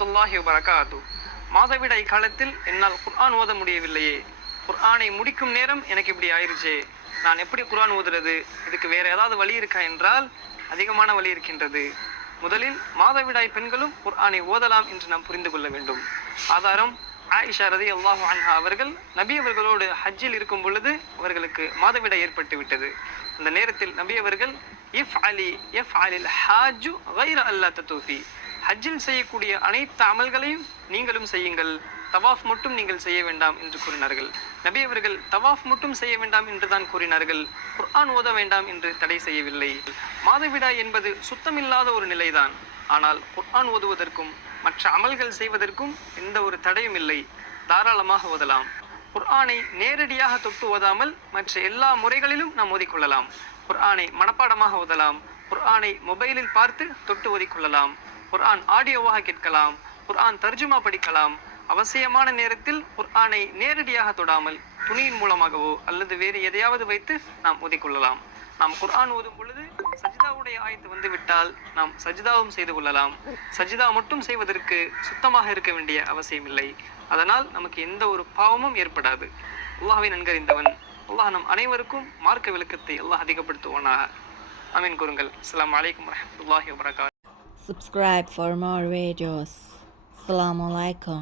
வரஹ்மத்துல்லாஹி வபரகாத்துஹு. மாதவிடாய் காலத்தில் என்னால் குர்ஆன் ஓத முடியவில்லையே, குர்ஆனை முடிக்கும் நேரம் எனக்கு இப்படி ஆயிருச்சே, நான் எப்படி குர்ஆன் ஓதுறது, இதுக்கு வேற ஏதாவது வழி இருக்கா என்றால் அதிகமான வழி இருக்கின்றது. முதலில் மாதவிடாய் பெண்களும் குர்ஆனை ஓதலாம் என்று நாம் புரிந்து கொள்ள வேண்டும். ஆதாரம் ஆயிஷா ரலியல்லாஹு அன்ஹா அவர்கள் நபி அவர்களோடு ஹஜ்ஜில் இருக்கும் பொழுது அவர்களுக்கு மாதவிடாய் ஏற்பட்டு விட்டது. அந்த நேரத்தில் நபி அவர்கள் இஃப்அலில் ஹாஜ்ஜு கைர அல்லா ததூஃபி, ஹஜ்ஜில் செய்யக்கூடிய அனைத்து அமல்களையும் நீங்களும் செய்யுங்கள், தவாஃப் மட்டும் நீங்கள் செய்ய வேண்டாம் என்று கூறினார்கள். நபி அவர்கள் தவாஃப் மட்டும் செய்ய வேண்டாம் என்று தான் கூறினார்கள், குர்ஆன் ஓத வேண்டாம் என்று தடை செய்யவில்லை. மாதவிடாய் என்பது சுத்தமில்லாத ஒரு நிலைதான். ஆனால் குர்ஆன் ஓதுவதற்கும் மற்ற அமல்கள் செய்வதற்கும் எந்த ஒரு தடையும் இல்லை, தாராளமாக ஓதலாம். குர்ஆனை நேரடியாக தொட்டு ஓதாமல் மற்ற எல்லா முறைகளிலும் நாம் ஓதிக்கொள்ளலாம். குர்ஆனை மனப்பாடமாக ஓதலாம், குர்ஆனை மொபைலில் பார்த்து தொட்டு ஓதிக்கொள்ளலாம், குர்ஆன் ஆடியோவாக கேட்கலாம், குர்ஆன் தர்ஜுமா படிக்கலாம். அவசியமான நேரத்தில் குர்ஆனை நேரடியாக தொடாமல் துணியின் மூலமாகவோ அல்லது வேறு எதையாவது வைத்து நாம் ஓதிக்கொள்ளலாம். நாம் குர்ஆன் ஓதும் பொழுது சஜிதாவுடைய ஆயத்து வந்துவிட்டால் நாம் சஜிதாவும் செய்து கொள்ளலாம். சஜிதா மட்டும் செய்வதற்கு சுத்தமாக இருக்க வேண்டிய அவசியம் இல்லை. அதனால் நமக்கு எந்த ஒரு பாவமும் ஏற்படாது. அல்லாஹ்வை நன்கறிந்தவன். அல்லாஹ் நம் அனைவருக்கும் மார்க்க விளக்கத்தை அல்லாஹ் அதிகப்படுத்துவானாக. ஆமீன் கூறுங்கள். அஸ்ஸலாமு அலைக்கும் வரஹ்மத்துல்லாஹி வபரகாத்துஹு. Subscribe for more videos. Assalamu alaikum.